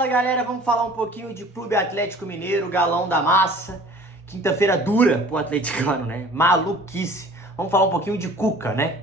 Fala galera, vamos falar um pouquinho de Clube Atlético Mineiro, galão da massa. Quinta-feira dura pro atleticano, né? Maluquice. Vamos falar um pouquinho de Cuca, né?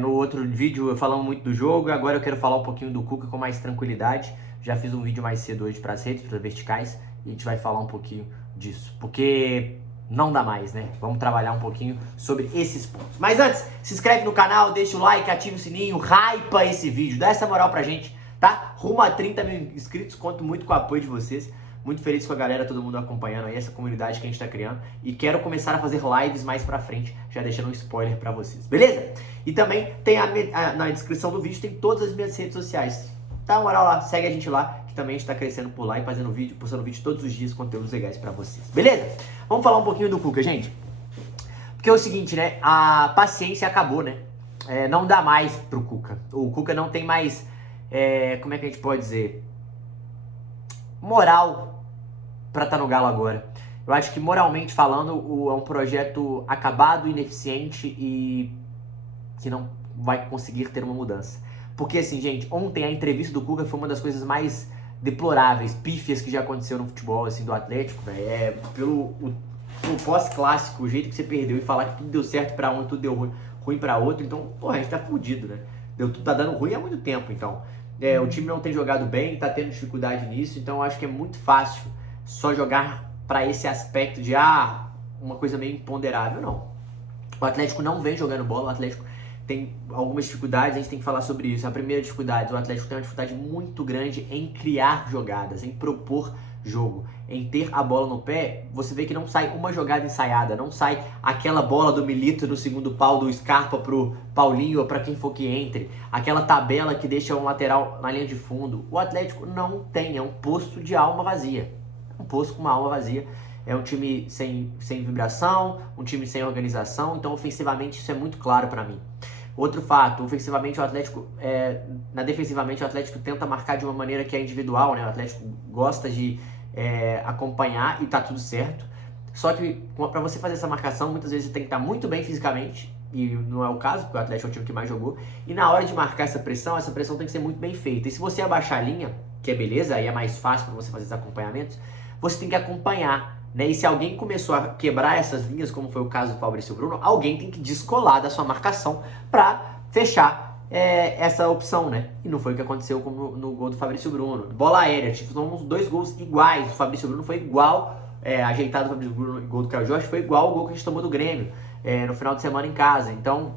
No outro vídeo eu falamos muito do jogo, agora eu quero falar um pouquinho do Cuca com mais tranquilidade. Já fiz um vídeo mais cedo hoje para as redes, para verticais, e a gente vai falar um pouquinho disso, porque não dá mais, né? Vamos trabalhar um pouquinho sobre esses pontos. Mas antes, se inscreve no canal, deixa o like, ativa o sininho, hypa esse vídeo, dá essa moral pra gente, tá? Rumo a 30 mil inscritos, conto muito com o apoio de vocês. Muito feliz com a galera, todo mundo acompanhando aí essa comunidade que a gente tá criando. E quero começar a fazer lives mais pra frente, já deixando um spoiler pra vocês, beleza? E também tem na descrição do vídeo, tem todas as minhas redes sociais. Dá uma moral lá, segue a gente lá, que também a gente tá crescendo por lá e fazendo vídeo, postando vídeo todos os dias, conteúdos legais pra vocês, beleza? Vamos falar um pouquinho do Cuca, gente. Porque é o seguinte, né? A paciência acabou, né? Não dá mais pro Cuca. O Cuca não tem mais, como é que a gente pode dizer? Moral pra estar no Galo agora. Eu acho que moralmente falando, é um projeto acabado, ineficiente e que não vai conseguir ter uma mudança. Porque assim, gente, ontem a entrevista do Cuca foi uma das coisas mais deploráveis, pífias que já aconteceu no futebol, assim, do Atlético, velho. Pelo pós-clássico, o jeito que você perdeu e falar que tudo deu certo pra um e tudo deu ruim pra outro, então, porra, a gente tá fudido, né? Tá dando ruim há muito tempo, então. O time não tem jogado bem, tá tendo dificuldade nisso, então eu acho que é muito fácil só jogar pra esse aspecto de, uma coisa meio imponderável, não. O Atlético não vem jogando bola, o Atlético tem algumas dificuldades, a gente tem que falar sobre isso. A primeira dificuldade, o Atlético tem uma dificuldade muito grande em criar jogadas, em propor jogo, em ter a bola no pé. Você vê que não sai uma jogada ensaiada, não sai aquela bola do Milito no segundo pau do Scarpa pro Paulinho ou pra quem for que entre, aquela tabela que deixa um lateral na linha de fundo. O Atlético não tem, é um poço de alma vazia, um poço com uma alma vazia. É um time sem vibração, um time sem organização, então ofensivamente isso é muito claro pra mim. Outro fato, ofensivamente o Atlético, defensivamente o Atlético tenta marcar de uma maneira que é individual, né? O Atlético gosta de acompanhar e tá tudo certo. Só que para você fazer essa marcação, muitas vezes você tem que estar muito bem fisicamente, e não é o caso, porque o Atlético é o time que mais jogou. E na hora de marcar essa pressão tem que ser muito bem feita. E se você abaixar a linha, que é beleza, aí é mais fácil para você fazer esses acompanhamentos, você tem que acompanhar. E se alguém começou a quebrar essas linhas, como foi o caso do Fabrício Bruno, alguém tem que descolar da sua marcação para fechar essa opção, né? E não foi o que aconteceu no gol do Fabrício Bruno. Bola aérea, tivemos 2 gols iguais. O Fabrício Bruno foi igual, ajeitado do Fabrício Bruno, o gol do Caio Jorge foi igual ao gol que a gente tomou do Grêmio no final de semana em casa. Então,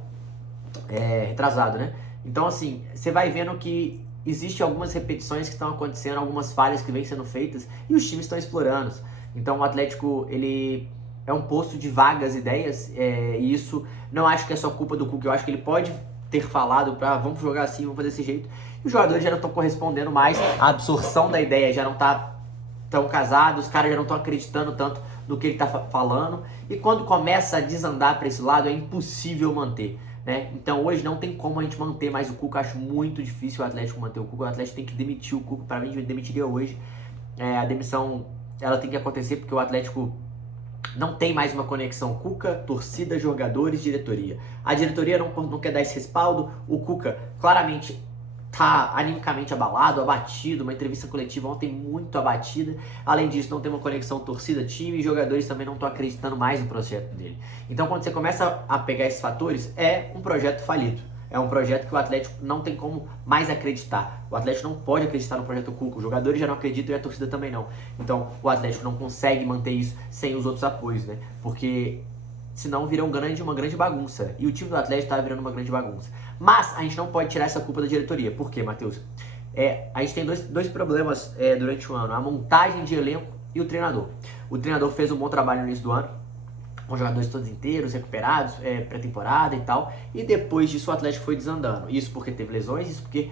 retrasado, né? Então, assim, você vai vendo que existem algumas repetições que estão acontecendo, algumas falhas que vêm sendo feitas e os times estão explorando. Então o Atlético, ele é um poço de vagas ideias, e isso não acho que é só culpa do Cuca, eu acho que ele pode ter falado vamos jogar assim, vamos fazer desse jeito, e os jogadores já não estão correspondendo mais, a absorção da ideia já não está tão casada, os caras já não estão acreditando tanto no que ele está falando, e quando começa a desandar para esse lado é impossível manter, né? Então hoje não tem como a gente manter mais o Cuca, acho muito difícil o Atlético manter o Cuca, o Atlético tem que demitir o Cuca, para mim demitiria hoje, a demissão ela tem que acontecer porque o Atlético não tem mais uma conexão Cuca, torcida, jogadores, diretoria. A diretoria não quer dar esse respaldo, o Cuca claramente tá animicamente abalado, abatido, uma entrevista coletiva ontem muito abatida. Além disso, não tem uma conexão torcida, time e jogadores também não estão acreditando mais no projeto dele. Então, quando você começa a pegar esses fatores, é um projeto falido. É um projeto que o Atlético não tem como mais acreditar. O Atlético não pode acreditar no projeto Cuca. Os jogadores já não acreditam e a torcida também não. Então, o Atlético não consegue manter isso sem os outros apoios, né? Porque senão vira uma grande bagunça. E o time do Atlético tá virando uma grande bagunça. Mas a gente não pode tirar essa culpa da diretoria. Por quê, Matheus? A gente tem dois problemas durante o ano. A montagem de elenco e o treinador. O treinador fez um bom trabalho no início do ano, com os jogadores todos inteiros, recuperados, pré-temporada e tal. E depois disso o Atlético foi desandando. Isso porque teve lesões, isso porque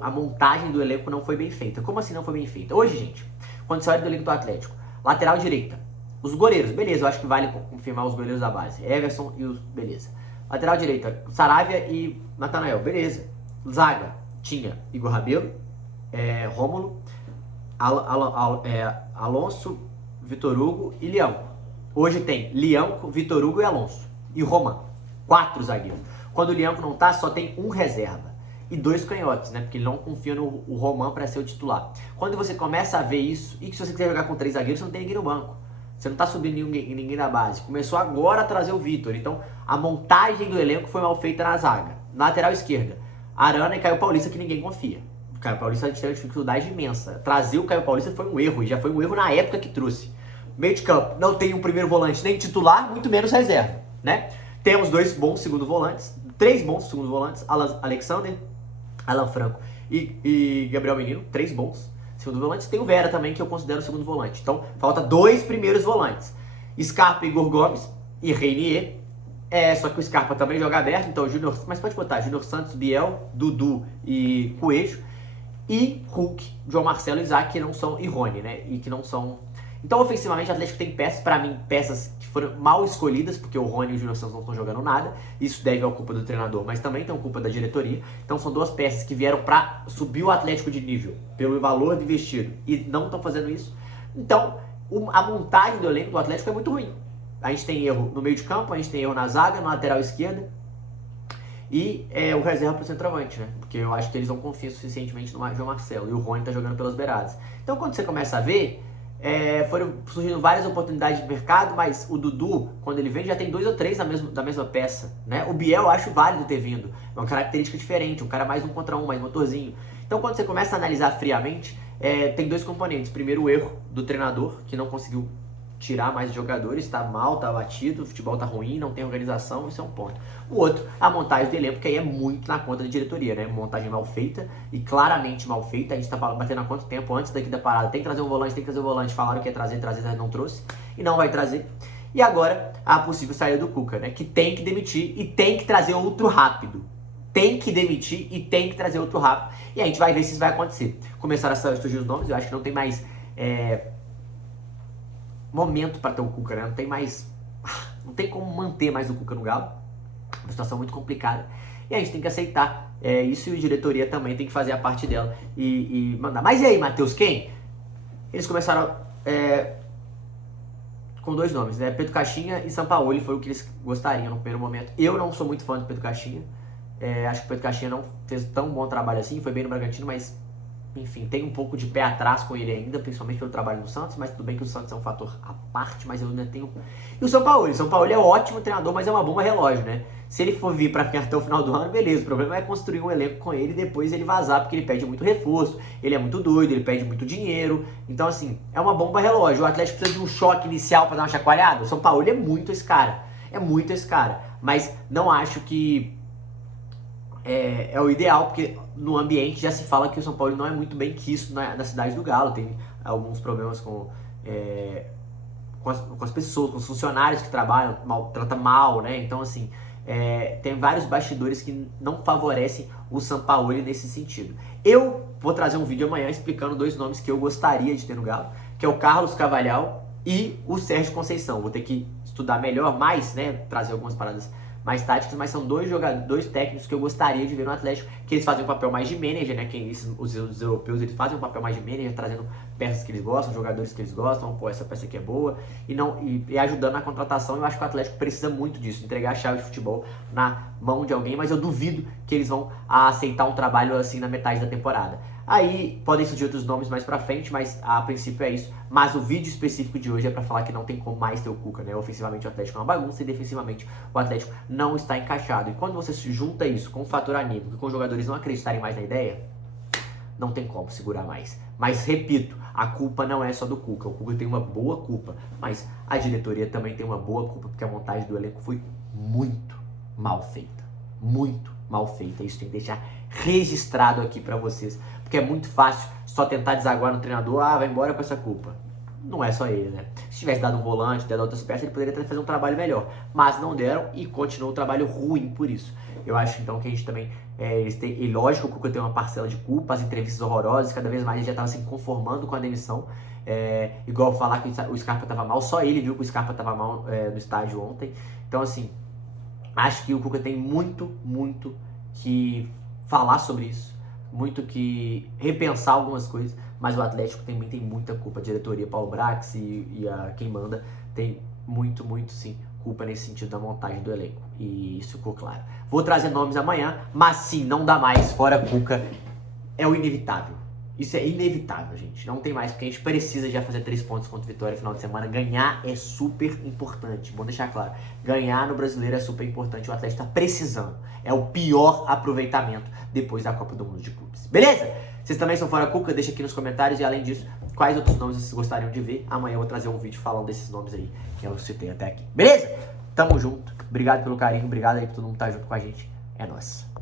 a montagem do elenco não foi bem feita. Como assim não foi bem feita? Hoje, gente, quando você olha do elenco do Atlético, lateral direita, os goleiros, beleza, eu acho que vale confirmar os goleiros da base. Everson e beleza. Lateral direita, Saravia e Natanael, beleza. Zaga, tinha Igor Rabelo, Rômulo, Alonso, Vitor Hugo e Leão. Hoje tem Lianco, Vitor Hugo e Alonso. E Roman. 4 zagueiros. Quando o Lianco não tá, só tem um reserva. e 2 canhotos, né? Porque ele não confia no Roman para ser o titular. Quando você começa a ver isso, e que se você quiser jogar com 3 zagueiros, você não tem ninguém no banco. Você não tá subindo ninguém da base. Começou agora a trazer o Vitor. Então, a montagem do elenco foi mal feita na zaga. Na lateral esquerda, Arana e Caio Paulista, que ninguém confia. O Caio Paulista teve uma dificuldade imensa. Trazer o Caio Paulista foi um erro, e já foi um erro na época que trouxe. Meio de campo, não tem um primeiro volante nem titular, muito menos reserva, né? Temos 2 bons segundo volantes, 3 bons segundo volantes, Alexander, Alan Franco e Gabriel Menino, 3 bons segundo volantes. Tem o Vera também, que eu considero segundo volante. Então, falta 2 primeiros volantes. Scarpa, Igor Gomes e Reinier. Só que o Scarpa também joga aberto, então Júnior, mas pode botar Júnior Santos, Biel, Dudu e Coelho. E Hulk, João Marcelo e Isaac, que não são, e Rony, né? E que não são... Então, ofensivamente, o Atlético tem peças, para mim, peças que foram mal escolhidas, porque o Rony e o Júnior Santos não estão jogando nada. Isso deve ao culpa do treinador, mas também tem culpa da diretoria. Então, são 2 peças que vieram para subir o Atlético de nível, pelo valor investido, e não estão fazendo isso. Então, a montagem do elenco do Atlético é muito ruim. A gente tem erro no meio de campo, a gente tem erro na zaga, na lateral esquerda, e o reserva para o centroavante, né? Porque eu acho que eles não confiam suficientemente no João Marcelo, e o Rony tá jogando pelas beiradas. Então, quando você começa a ver... foram surgindo várias oportunidades de mercado, mas o Dudu, quando ele vem, já tem 2 ou 3 da mesma peça, né? O Biel eu acho válido ter vindo, é uma característica diferente, um cara mais 1 contra 1, mais motorzinho. Então, quando você começa a analisar friamente, tem 2 componentes. Primeiro, o erro do treinador, que não conseguiu tirar mais jogadores, tá mal, tá batido, o futebol tá ruim, não tem organização, isso é um ponto. O outro, a montagem do elenco, que aí é muito na conta da diretoria, né? Montagem mal feita, e claramente mal feita. A gente tá batendo há quanto tempo antes daqui da parada? Tem que trazer um volante, tem que trazer um volante. Falaram que ia trazer, não trouxe, e não vai trazer. E agora, a possível saída do Cuca, né? Que tem que demitir e tem que trazer outro rápido. Tem que demitir e tem que trazer outro rápido. E a gente vai ver se isso vai acontecer. Começaram a surgir os nomes, eu acho que não tem mais... momento para ter o Cuca, né? Não tem como manter mais o Cuca no Galo. Uma situação muito complicada. E a gente tem que aceitar isso, e a diretoria também tem que fazer a parte dela e mandar. Mas e aí, Matheus, quem? Eles começaram com 2 nomes, né? Pedro Caixinha e Sampaoli, foi o que eles gostariam no primeiro momento. Eu não sou muito fã do Pedro Caixinha. Acho que o Pedro Caixinha não fez tão bom trabalho assim, foi bem no Bragantino, mas... Enfim, tem um pouco de pé atrás com ele ainda, principalmente pelo trabalho no Santos, mas tudo bem que o Santos é um fator à parte, mas eu ainda tenho... E o São Paulo é um ótimo treinador, mas é uma bomba relógio, né? Se ele for vir para ficar até o final do ano, beleza, o problema é construir um elenco com ele e depois ele vazar, porque ele pede muito reforço, ele é muito doido, ele pede muito dinheiro, então assim, é uma bomba relógio. O Atlético precisa de um choque inicial para dar uma chacoalhada. O São Paulo é muito esse cara, mas não acho que... É o ideal, porque no ambiente já se fala que o São Paulo não é muito bem quisto na cidade do Galo, tem alguns problemas com as pessoas, com os funcionários que trabalham, trata mal, né? Então, assim, tem vários bastidores que não favorecem o Sampaoli nesse sentido. Eu vou trazer um vídeo amanhã explicando 2 nomes que eu gostaria de ter no Galo, que é o Carlos Cavalhal e o Sérgio Conceição. Vou ter que estudar melhor, mais, né? Trazer algumas paradas mais táticas, mas são 2 técnicos que eu gostaria de ver no Atlético, que eles fazem um papel mais de manager, né? Os europeus, eles fazem um papel mais de manager, trazendo peças que eles gostam, jogadores que eles gostam, pô, essa peça aqui é boa, e ajudando na contratação. Eu acho que o Atlético precisa muito disso, entregar a chave de futebol na mão de alguém, mas eu duvido que eles vão aceitar um trabalho assim na metade da temporada. Aí podem surgir outros nomes mais pra frente, mas a princípio é isso. Mas o vídeo específico de hoje é pra falar que não tem como mais ter o Cuca, né? Ofensivamente o Atlético é uma bagunça e defensivamente o Atlético não está encaixado. E quando você junta isso com o fator anímico e com os jogadores não acreditarem mais na ideia, não tem como segurar mais. Mas repito, a culpa não é só do Cuca. O Cuca tem uma boa culpa, mas a diretoria também tem uma boa culpa, porque a montagem do elenco foi muito mal feita. Muito mal feita. Isso tem que deixar registrado aqui pra vocês, porque é muito fácil só tentar desaguar no treinador. Vai embora com essa culpa. Não é só ele, né? Se tivesse dado um volante, dado outras peças, ele poderia ter feito um trabalho melhor. Mas não deram e continuou um trabalho ruim por isso. Eu acho então que a gente também... e lógico, o Cuca tem uma parcela de culpa, as entrevistas horrorosas, cada vez mais ele já estava se conformando com a demissão. Igual falar que o Scarpa estava mal, só ele viu que o Scarpa estava mal no estádio ontem. Então, assim, acho que o Cuca tem muito que falar sobre isso, muito que repensar algumas coisas, mas o Atlético também tem muita culpa. A diretoria, Paulo Brax e quem manda tem muito sim culpa nesse sentido da montagem do elenco. E isso ficou claro. Vou trazer nomes amanhã, mas sim, não dá mais. Fora Cuca, é o inevitável. Isso é inevitável, gente. Não tem mais, porque a gente precisa já fazer 3 pontos contra o Vitória no final de semana. Ganhar é super importante. Bom deixar claro. Ganhar no Brasileiro é super importante. O Atlético está precisando. É o pior aproveitamento depois da Copa do Mundo de Clubes. Beleza? Vocês também são fora Cuca? Deixa aqui nos comentários. E além disso, quais outros nomes vocês gostariam de ver? Amanhã eu vou trazer um vídeo falando desses nomes aí que eu citei até aqui. Beleza? Tamo junto. Obrigado pelo carinho. Obrigado aí por todo mundo estar junto com a gente. É nóis.